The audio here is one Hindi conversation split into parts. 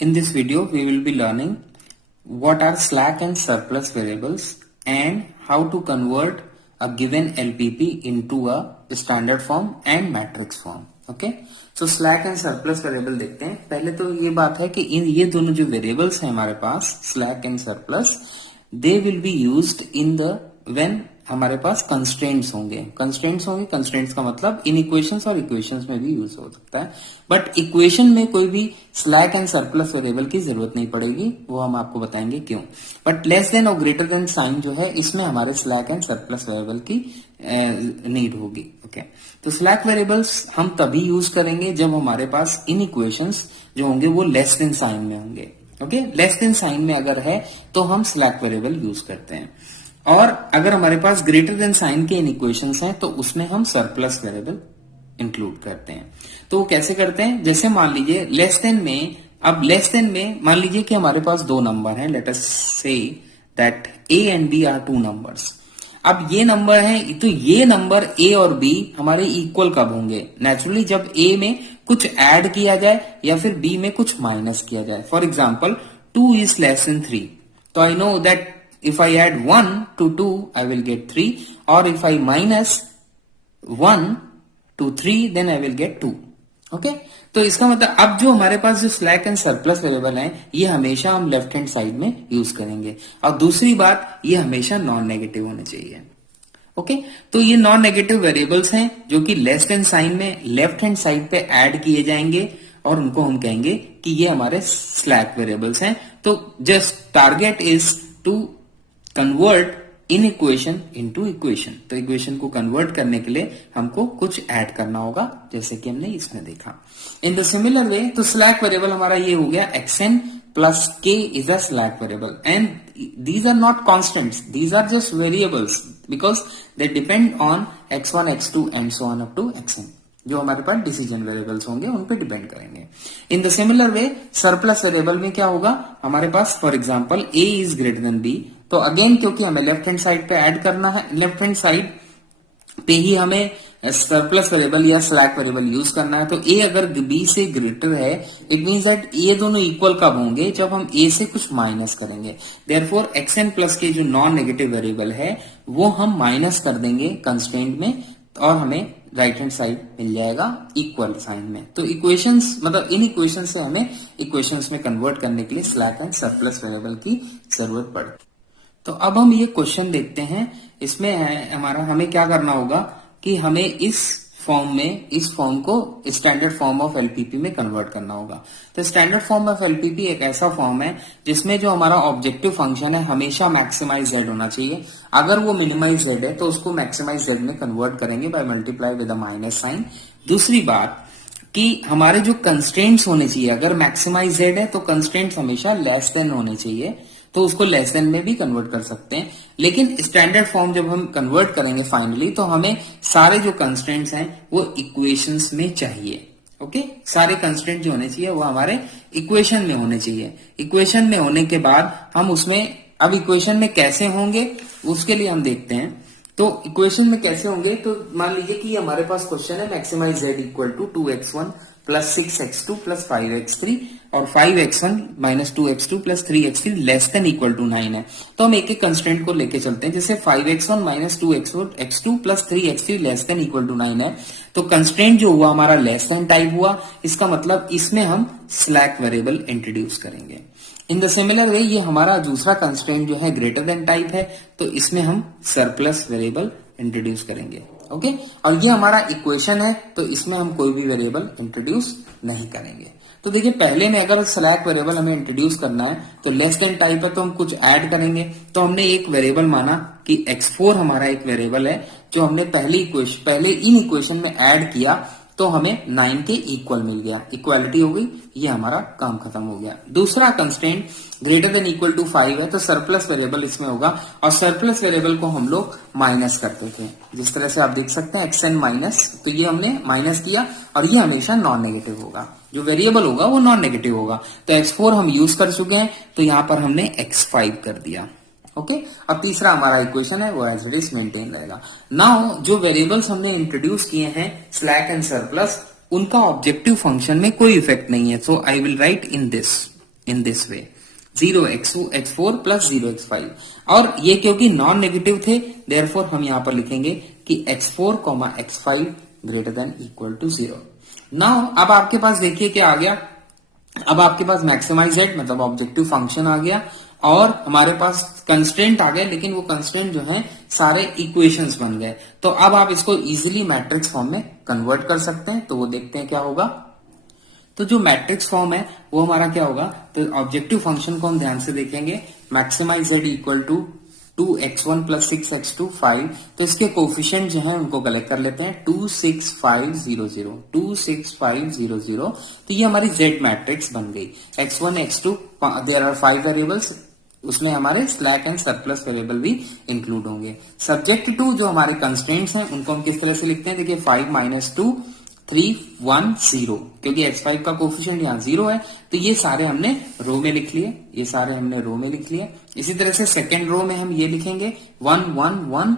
In this video, we will be learning what are slack and surplus variables and how to convert a given LPP into a standard form and matrix form. Okay? So slack and surplus variable देखते हैं. पहले तो ये बात है कि इन ये दोनों जो variables हैं हमारे पास slack and surplus, they will be used in the when हमारे पास कंस्ट्रेंट्स होंगे. कंस्ट्रेंट्स का मतलब इन इक्वेशंस और इक्वेशंस में भी यूज हो सकता है, बट इक्वेशन में कोई भी स्लैक एंड सरप्लस वेरिएबल की जरूरत नहीं पड़ेगी, वो हम आपको बताएंगे क्यों. बट लेस देन और ग्रेटर देन साइन जो है इसमें हमारे स्लैक एंड सरप्लस वेरिएबल की नीड होगी. ओके, तो स्लैक वेरिएबल्स हम तभी यूज करेंगे जब हमारे पास इन इक्वेशंस जो होंगे वो लेस देन साइन में होंगे. ओके, लेस देन साइन में अगर है तो हम स्लैक वेरिएबल यूज करते हैं, और अगर हमारे पास ग्रेटर देन साइन के इन इक्वेशंस हैं तो उसमें हम सरप्लस वेरिएबल इंक्लूड करते हैं. तो वो कैसे करते हैं, जैसे मान लीजिए लेस देन में, अब लेस देन में मान लीजिए कि हमारे पास दो नंबर हैं. Let us say that A and B are two numbers. अब ये नंबर है, तो ये नंबर ए और बी हमारे इक्वल कब होंगे? नेचुरली जब ए में कुछ ऐड किया जाए या फिर बी में कुछ माइनस किया जाए. For example 2 is less than 3, तो I know that if I add 1 to 2, I will get 3, or if I minus 1 to 3, then I will get 2. Okay? तो इसका मतलब अब जो हमारे पास जो स्लैक एंड सरप्लस वेरिएबल हैं, ये हमेशा हम लेफ्ट हैंड साइड में यूज करेंगे. और दूसरी बात, ये हमेशा नॉन नेगेटिव होने चाहिए. ओके, तो ये नॉन नेगेटिव वेरिएबल्स हैं जो कि लेस देन साइन में लेफ्ट हैंड साइड पे ऐड किए जाएंगे, और उनको हम कहेंगे कि ये हमारे स्लैक वेरिएबल्स हैं. तो just target is to convert in equation into equation. तो इक्वेशन को कन्वर्ट करने के लिए हमको कुछ ऐड करना होगा, जैसे कि हमने इसमें देखा. इन द सिमिलर वे, तो स्लैक वेरिएबल हमारा ये हो गया xn plus k is a slack variable, and these are not constants, these are just variables because they depend on x1 x2 and so on up to xn. जो हमारे पास डिसीजन वेरिएबल्स होंगे उन पे डिपेंड करेंगे. In the similar way surplus variable में क्या होगा हमारे पास, for example a is greater than b, तो अगेन क्योंकि हमें लेफ्ट हैंड साइड पे ऐड करना है, लेफ्ट हैंड साइड पे ही हमें सरप्लस वेरिएबल या स्लैक वेरिएबल यूज करना है. तो a अगर b से ग्रेटर है, इट मींस दैट ये दोनों इक्वल कब होंगे, जब हम a से कुछ माइनस करेंगे. देयरफॉर xn प्लस के जो नॉन नेगेटिव वेरिएबल है वो हम माइनस कर देंगे कंस्ट्रेंट में, और हमें राइट हैंड साइड मिल जाएगा इक्वल साइन में. तो इक्वेशंस मतलब इन इक्वेशन से हमें इक्वेशंस में कन्वर्ट करने के लिए स्लैक एंड सरप्लस वेरिएबल की जरूरत पड़ती. तो अब हम ये क्वेश्चन देखते हैं. इसमें है हमारा, हमें क्या करना होगा कि हमें इस फॉर्म को स्टैंडर्ड फॉर्म ऑफ एलपीपी में कन्वर्ट करना होगा. तो स्टैंडर्ड फॉर्म ऑफ एलपीपी एक ऐसा फॉर्म है जिसमें जो हमारा ऑब्जेक्टिव फंक्शन है हमेशा मैक्सिमाइज जेड होना चाहिए. अगर वो मिनिमाइज जेड है तो उसको मैक्सिमाइज जेड में कन्वर्ट करेंगे by multiply with a minus sign. दूसरी बात कि हमारे जो कंस्ट्रेंट्स होने चाहिए, अगर मैक्सिमाइज जेड है तो कंस्ट्रेंट्स हमेशा लेस देन होने चाहिए, तो उसको लेस देन में भी कन्वर्ट कर सकते हैं. लेकिन स्टैंडर्ड फॉर्म जब हम कन्वर्ट करेंगे फाइनली, तो हमें सारे जो कंस्ट्रेंट्स हैं वो इक्वेशंस में चाहिए. ओके, सारे कंस्ट्रेंट जो होने चाहिए वो हमारे इक्वेशन में होने चाहिए. इक्वेशन में होने के बाद हम उसमें, अब इक्वेशन में कैसे होंगे उसके लिए हम देखते हैं. तो इक्वेशन में कैसे होंगे, तो मान लीजिए कि हमारे पास क्वेश्चन है maximize Z equal to 2x1 plus 6x2 plus 5x3 और 5x1 minus 2x2 plus 3x3 less than equal to 9 है. तो हम एक एक कंस्ट्रेंट को लेके चलते हैं. जैसे 5x1 minus 2x2 plus 3x3 less than equal to 9 है, तो कंस्ट्रेंट जो हुआ हमारा लेस देन टाइप हुआ. इसका मतलब इसमें हम स्लैक वेरिएबल इंट्रोड्यूस करेंगे. इन द सिमिलर वे ये हमारा दूसरा कंस्ट्रेंट जो है ग्रेटर देन टाइप है, तो इसमें हम सरप्लस वेरिएबल इंट्रोड्यूस करेंगे. ओके, और ये हमारा इक्वेशन है, तो इसमें हम कोई भी वेरिएबल इंट्रोड्यूस नहीं करेंगे. तो देखिए पहले में अगर स्लैक वेरिएबल हमें इंट्रोड्यूस करना है तो लेस देन टाइप है तो हम कुछ ऐड करेंगे. तो हमने एक वेरिएबल माना कि x4 हमारा एक वेरिएबल है जो हमने पहले इन इक्वेशन में ऐड किया, तो हमें 9 के इक्वल मिल गया, इक्वालिटी हो गई, ये हमारा काम खत्म हो गया. दूसरा constraint greater than equal to 5 है, तो सरप्लस वेरिएबल इसमें होगा, और सरप्लस वेरिएबल को हम लोग माइनस करते थे. जिस तरह से आप देख सकते हैं xn माइनस, तो ये हमने माइनस किया, और ये हमेशा नॉन नेगेटिव होगा. जो वेरिएबल होगा वो नॉन नेगेटिव होगा. तो x4 हम यूज कर चुके हैं, तो यहां पर हमने x5 कर दिया. ओके, अब तीसरा हमारा इक्वेशन है वो एज इट इज मेंटेन रहेगा. नाउ जो वेरिएबल्स हमने इंट्रोड्यूस किए हैं स्लैक एंड सरप्लस, उनका ऑब्जेक्टिव फंक्शन में कोई इफेक्ट नहीं है. So I will write in this. In this way 0x4 plus 0x5 और ये क्योंकि नॉन नेगेटिव थे देयरफॉर हम यहां पर लिखेंगे कि x4, x5 greater than equal to 0। Now अब आपके पास देखिए क्या आ गया, अब आपके पास मैक्सिमाइज z मतलब ऑब्जेक्टिव फंक्शन आ गया और हमारे पास कंस्ट्रेंट आ गए, लेकिन वो कंस्ट्रेंट जो है सारे इक्वेशंस बन गए। तो अब आप इसको इजीली मैट्रिक्स फॉर्म में कन्वर्ट कर सकते हैं। तो वो देखते हैं क्या होगा। तो जो मैट्रिक्स फॉर्म है वो हमारा क्या होगा, तो ऑब्जेक्टिव फंक्शन को हम ध्यान से देखेंगे। Maximize z equal to 2x1 plus 6x2 5। तो इसके कोफिशिएंट जो है उनको कलेक्ट कर लेते हैं 26500 26500। तो ये हमारी z मैट्रिक्स बन गई। x1 x2 there are 5 variables, उसमें हमारे स्लैक एंड सरप्लस वेरिएबल भी इंक्लूड होंगे। सब्जेक्ट टू जो हमारे कंस्ट्रेंट्स हैं उनको हम किस तरह से लिखते हैं, देखिए 5 - 2 3 1 0, क्योंकि x5 का कोफिशिएंट यहाँ 0 है तो ये सारे हमने रो में लिख लिए, ये सारे हमने रो में लिख लिए। इसी तरह से सेकेंड रो में हम ये लिखेंगे 1 1 1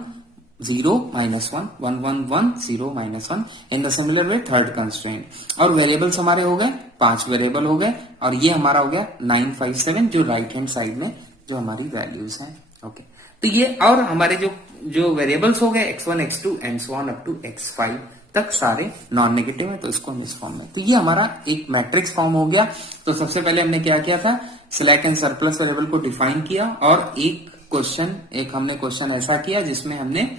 0 -1 1 1 1 0 -1 इन the similar way third constraint. और वेरिएबल्स हमारे हो गए 5 वेरिएबल हो गए और ये हमारा हो गया 957 जो राइट हैंड साइड में जो हमारी वैल्यूज हैं। ओके, तो ये और हमारे जो वेरिएबल्स हो गए x1 x2 and so on up to x5 तक सारे नॉन नेगेटिव है, तो इसको हम इस फॉर्म में, तो ये हमारा एक मैट्रिक्स फॉर्म हो गया। तो सबसे पहले हमने क्या किया था, स्लैक एंड सरप्लस वेरिएबल को डिफाइन किया और एक हमने क्वेश्चन ऐसा किया जिसमें हमने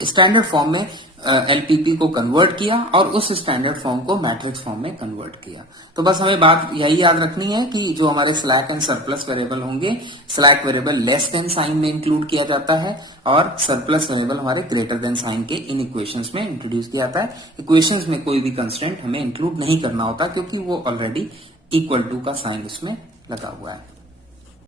स्टैंडर्ड फॉर्म में एलपीपी को कन्वर्ट किया और उस स्टैंडर्ड फॉर्म को मैट्रिक्स फॉर्म में कन्वर्ट किया। तो बस हमें बात यही याद रखनी है कि जो हमारे स्लैक एंड सरप्लस वेरिएबल होंगे, slack variable less than sign में इंक्लूड किया जाता है और सरप्लस वेरिएबल हमारे ग्रेटर देन साइन के इन इक्वेशंस में इंट्रोड्यूस किया जाता है। इक्वेशंस में कोई भी कंस्ट्रेंट हमें इंक्लूड नहीं करना होता क्योंकि वो ऑलरेडी इक्वल टू का साइन इसमें लगा हुआ है।